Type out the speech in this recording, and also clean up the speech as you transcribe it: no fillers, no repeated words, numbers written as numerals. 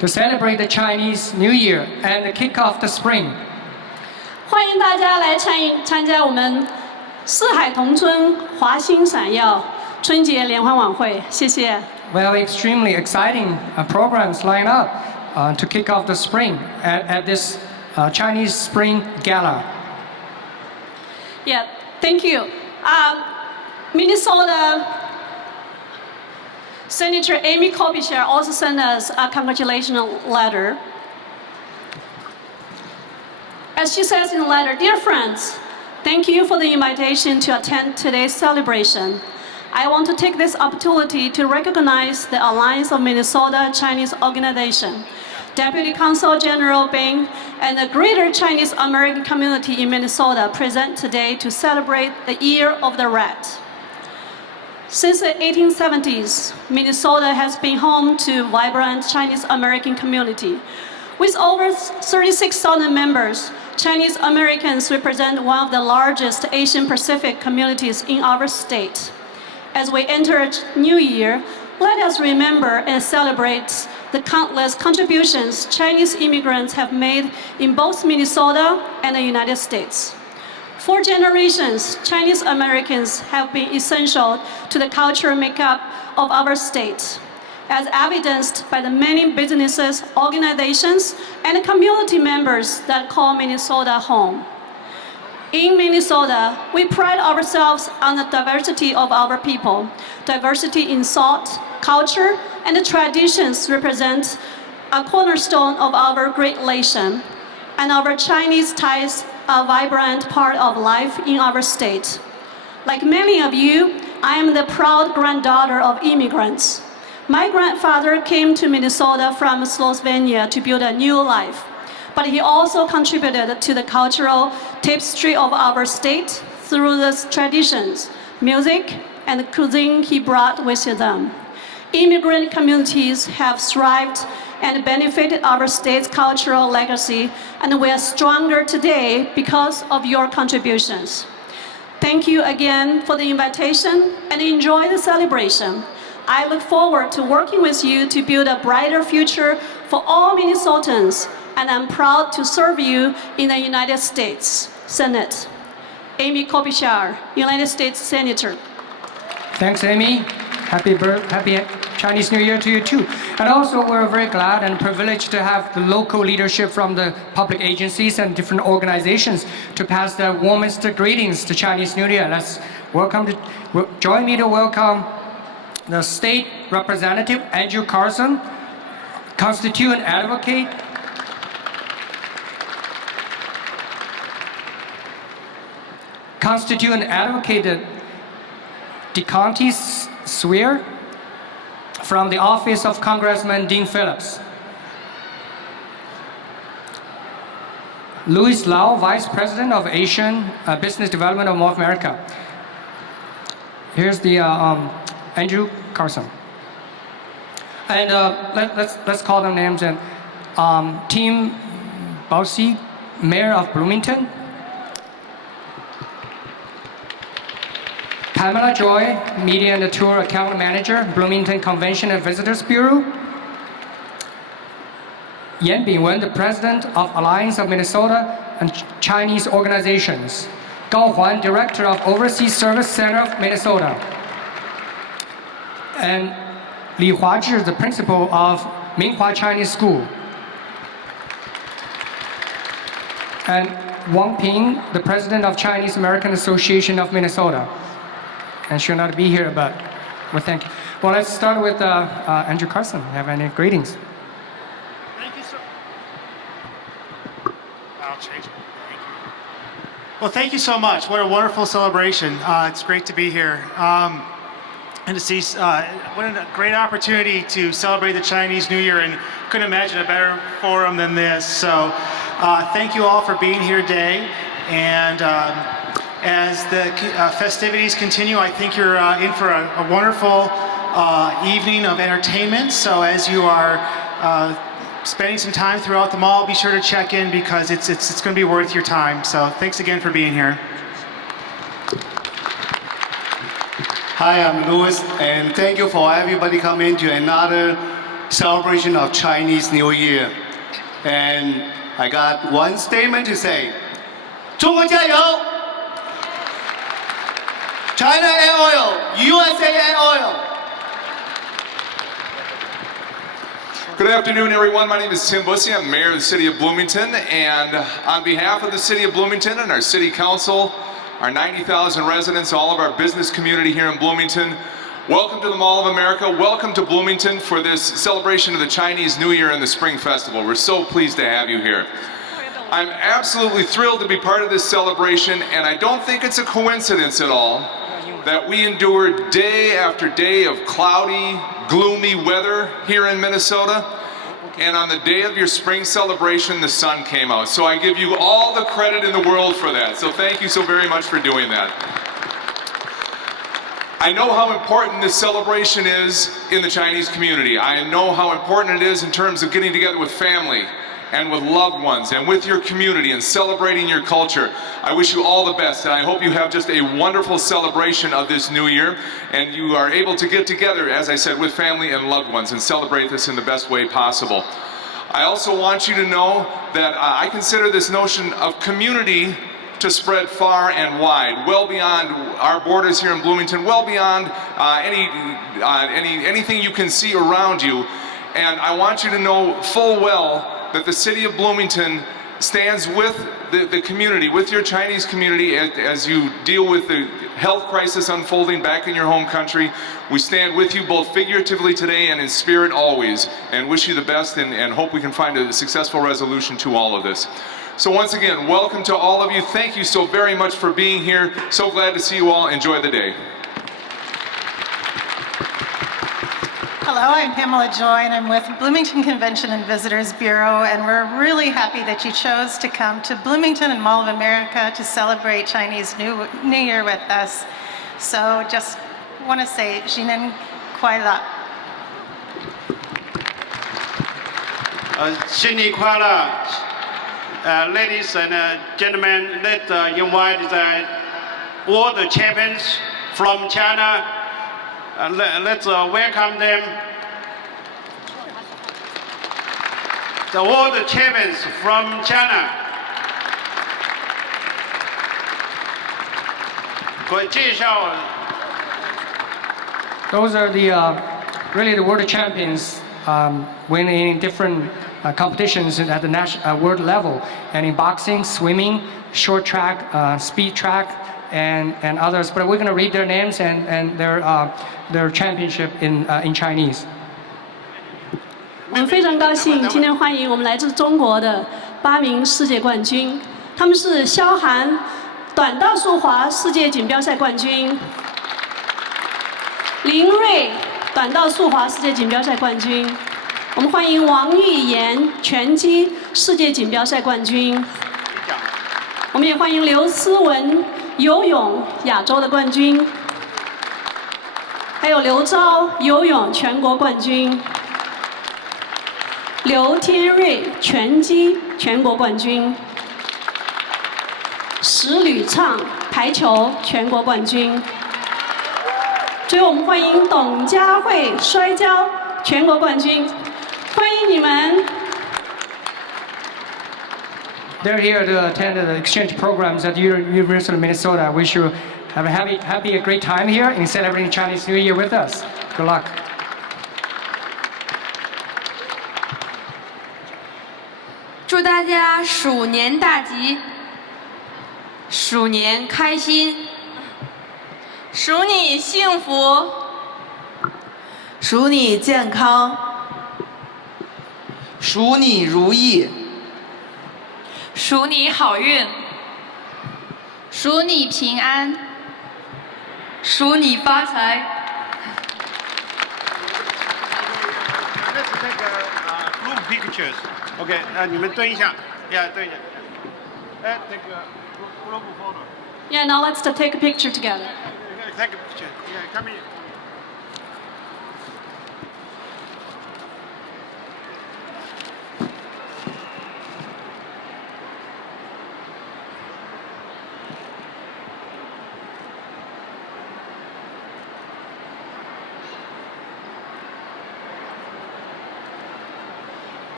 to celebrate the Chinese New Year and kick off the spring. 欢迎大家来参加我们四海同春、华星闪耀春节联欢晚会，谢谢。We have extremely exciting programs lined up to kick off the spring at this Chinese Spring Gala. Yeah, thank you. Minnesota Senator Amy Klobuchar also sent us a congratulations letter. As she says in the letter, dear friends, thank you for the invitation to attend today's celebration. I want to take this opportunity to recognize the Alliance of Minnesota Chinese Organization, Deputy Consul General Bing, and the greater Chinese American community in Minnesota present today to celebrate the Year of the Rat. Since the 1870s, Minnesota has been home to a vibrant Chinese American community. With over 36,000 members, Chinese Americans represent one of the largest Asian Pacific communities in our state. As we enter a new year, let us remember and celebrate the countless contributions Chinese immigrants have made in both Minnesota and the United States. For generations, Chinese Americans have been essential to the cultural makeup of our state, as evidenced by the many businesses, organizations, and community members that call Minnesota home. In Minnesota, we pride ourselves on the diversity of our people. Diversity in thought, culture, and the traditions represent a cornerstone of our great nation, and our Chinese ties are a vibrant part of life in our state. Like many of you, I am the proud granddaughter of immigrants. My grandfather came to Minnesota from Slovenia to build a new life, but he also contributed to the cultural tapestry of our state through the traditions, music, and cuisine he brought with them. Immigrant communities have thrived and benefited our state's cultural legacy, and we are stronger today because of your contributions. Thank you again for the invitation and enjoy the celebration. I look forward to working with you to build a brighter future for all Minnesotans, and I'm proud to serve you in the United States Senate. Amy Klobuchar, United States Senator. Thanks, Amy. Happy Chinese New Year to you too. And also, we're very glad and privileged to have the local leadership from the public agencies and different organizations to pass their warmest greetings to Chinese New Year. Let's join me to welcome the State Representative Andrew Carson, Constituent Advocate, DeConti Swear, from the office of Congressman Dean Phillips. Louis Lau, Vice President of Asian Business Development of North America. Here's the Andrew Carson. And let's call them names. And Tim Bausi, Mayor of Bloomington. Pamela Joy, Media and Tour Account Manager, Bloomington Convention and Visitors Bureau. Yan Bingwen, the President of Alliance of Minnesota and Chinese Organizations. Gao Huan, Director of Overseas Service Center of Minnesota. And Li Huazhi, the Principal of Minhua Chinese School. And Wang Ping, the President of Chinese American Association of Minnesota. And she'll not be here, but well, thank you. Well, let's start with Andrew Carson. Have any greetings? Thank you, sir. I'll change it. Thank you. Well, thank you so much. What a wonderful celebration. It's great to be here. And to see what a great opportunity to celebrate the Chinese New Year, and couldn't imagine a better forum than this. So thank you all for being here today. And as the festivities continue, I think you're in for a wonderful evening of entertainment. So as you are spending some time throughout the mall, be sure to check in, because it's going to be worth your time. So thanks again for being here. Hi, I'm Louis, and thank you for everybody coming to another celebration of Chinese New Year. And I got one statement to say, 中国加油! China and oil, USA and oil. Good afternoon, everyone. My name is Tim Bussey. I'm mayor of the city of Bloomington, and on behalf of the city of Bloomington and our city council, our 90,000 residents, all of our business community here in Bloomington, welcome to the Mall of America. Welcome to Bloomington for this celebration of the Chinese New Year and the Spring Festival. We're so pleased to have you here. I'm absolutely thrilled to be part of this celebration, and I don't think it's a coincidence at all that we endured day after day of cloudy, gloomy weather here in Minnesota, and on the day of your spring celebration, the sun came out. So I give you all the credit in the world for that. So thank you so very much for doing that. I know how important this celebration is in the Chinese community. I know how important it is in terms of getting together with family and with loved ones and with your community and celebrating your culture. I wish you all the best, and I hope you have just a wonderful celebration of this new year and you are able to get together, as I said, with family and loved ones and celebrate this in the best way possible. I also want you to know that I consider this notion of community to spread far and wide, well beyond our borders here in Bloomington, well beyond anything you can see around you. And I want you to know full well that the city of Bloomington stands with the community, with your Chinese community as you deal with the health crisis unfolding back in your home country. We stand with you both figuratively today and in spirit always, and wish you the best and hope we can find a successful resolution to all of this. So once again, welcome to all of you. Thank you so very much for being here. So glad to see you all. Enjoy the day. Hello, I'm Pamela Joy, and I'm with Bloomington Convention and Visitors Bureau, and we're really happy that you chose to come to Bloomington and Mall of America to celebrate Chinese New Year with us. So just want to say, 新年快乐. 新年快乐. Ladies and gentlemen, let's invite all the champions from China. Let's welcome them. All the champions from China. 我介绍 Those are really the world champions winning in different competitions at the national world level, and in boxing, swimming, short track, speed track, and others. But we're going to read their names and their championship in Chinese. 我们非常高兴今天欢迎我们来自中国的8名世界冠军，他们是萧涵短道速滑世界锦标赛冠军，林睿短道速滑世界锦标赛冠军。我们欢迎王玉妍拳击世界锦标赛冠军。我们也欢迎刘思文游泳亚洲的冠军，还有刘钊游泳全国冠军。 刘天瑞拳击全国冠军，石吕畅排球全国冠军。最后，我们欢迎董佳慧摔跤全国冠军，欢迎你们。 They're here to attend the exchange programs at the University of Minnesota. I wish you have a great time here in celebrating Chinese New Year with us. Good luck. 祝大家鼠年大吉，鼠年开心，鼠你幸福，鼠你健康，鼠你如意，鼠你好运，鼠你平安，鼠你发财。 Let's take group pictures. OK， 你们蹲一下，蹲一下。哎，那个 group photo. Yeah, now let's take a picture together. Take a picture. Yeah, come here.